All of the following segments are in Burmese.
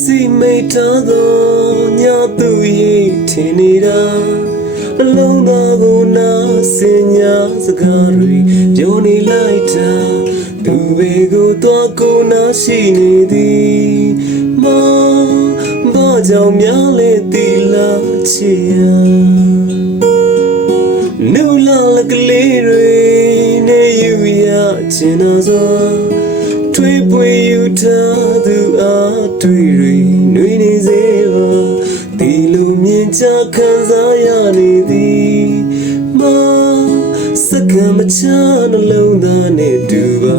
စီမိတ်ထားသောညသူရဲ့ထင်နေတာအလုံးသားကိုနာစင်ညာစကားတွေပြောနေလိုက်တာသူပဲကိုတော့ကိုနာရှိနေသည်မောဘာကြောင့်များလဲတီလာချီယာနူလာလကလေးတွေနေယူရချင်တော့ထွေးပွေယူထားသူအားတွေ့ရနှွေးနေစေပါဒီလိုမြင်ချခံစားရနေသည်မစက္ကန့်မချနှလုံးသားနဲ့တူပါ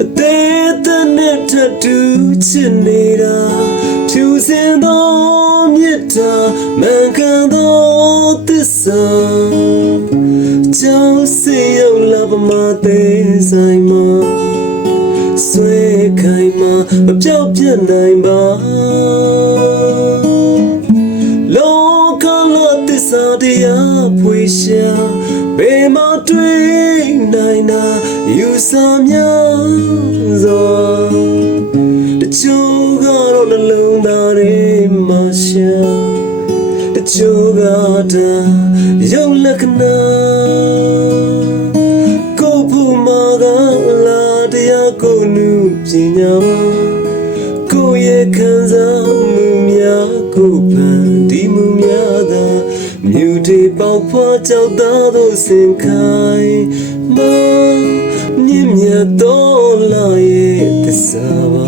အသေးသက်နဲ့ထတူချစ်နေတာဖြူစင်သောမြတ်တာမှန်ကန်သောသစ္စာကြောင့်စေရောက်လာပမာသေးဆိုင်မှာဆွဲခိုင်မှာမပြောက်ပြတ်နိုင်ပါလောကလာသစ္စာတရားဖွေရှာဘယ်မှာတွေ့နိုင်တာယူဆများစွာတချို့ကတော့နှလုံးသားတွေမှာရှာတချို့ကတာရုပ်လက္ခဏာကိုဖို့မှာကလာတရားကိုနုပညာကိုရဲ့ခံစားမှုများကိုဖန်တီးမှုများသာမြူတီပေါက်ဖွားကြောက်သားတို့စင်ခိုင်းမမြင့်မြတ်တော်လာရဲ့သစ္စာပါ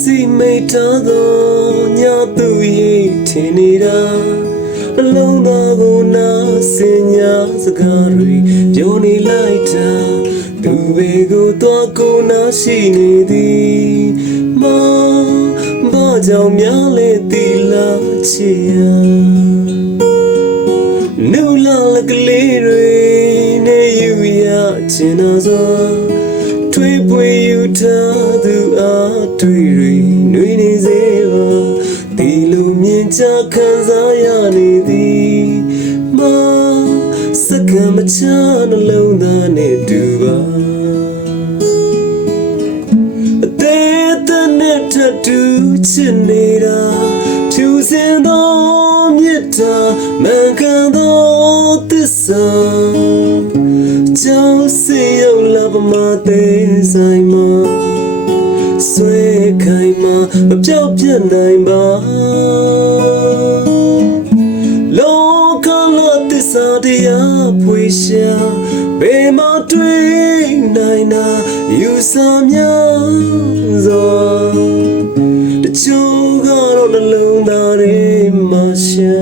စီမိတ်ထားသောညသူရဲ့ထင်နေတာအလုံးသားကိုနာစင်ညာစကားတွေပြောနေလိုက်တာသူပဲကိုတော့ကိုနာရှိနေသည်မောဘာကြောင့်များလဲတီလာချီယာနူလာလကလေးတွေနေယူရချင်တော့ထွေးပွေယူထားသူအားတွေ့ရနှွေးနေစေပါဒီလိုမြင်ချခံစားရနေသည်မစက္ကန့်မချနှလုံးသားနဲ့တူပါအသေးသက်နဲ့ထတူချစ်နေတာဖြူစင်သောမြတ်တာမှန်ကန်သောသစ္စာကြောင့်စေရောက်လာပမာသေးဆိုင်မှာဆွဲခိုင်မှာမပြောက်ပြတ်နိုင်ပါလောကလာသစ္စာတရားဖွေရှာဘယ်မှာတွေ့နိုင်တာယူဆများစွာတချို့ကတော့နှလုံးသားတွေမှာရှာ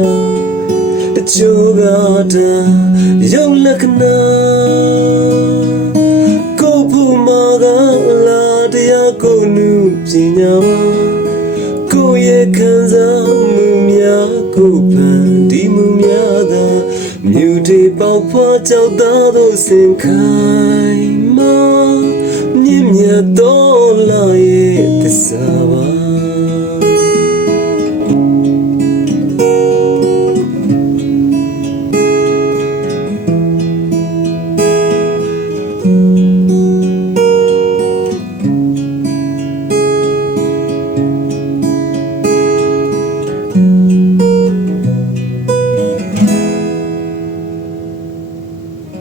တချို့ကတာရုပ်လက္ခဏာကိုဖို့မှာကလာတရားကိုနုပညာကိုရဲ့ခံစားမှုများကိုဖန်တီးမှုများသာမြူတီပေါက်ဖွားကြောက်သားတို့စင်ခိုင်းမမြင့်မြတ်တော်လာရဲ့သစ္စာ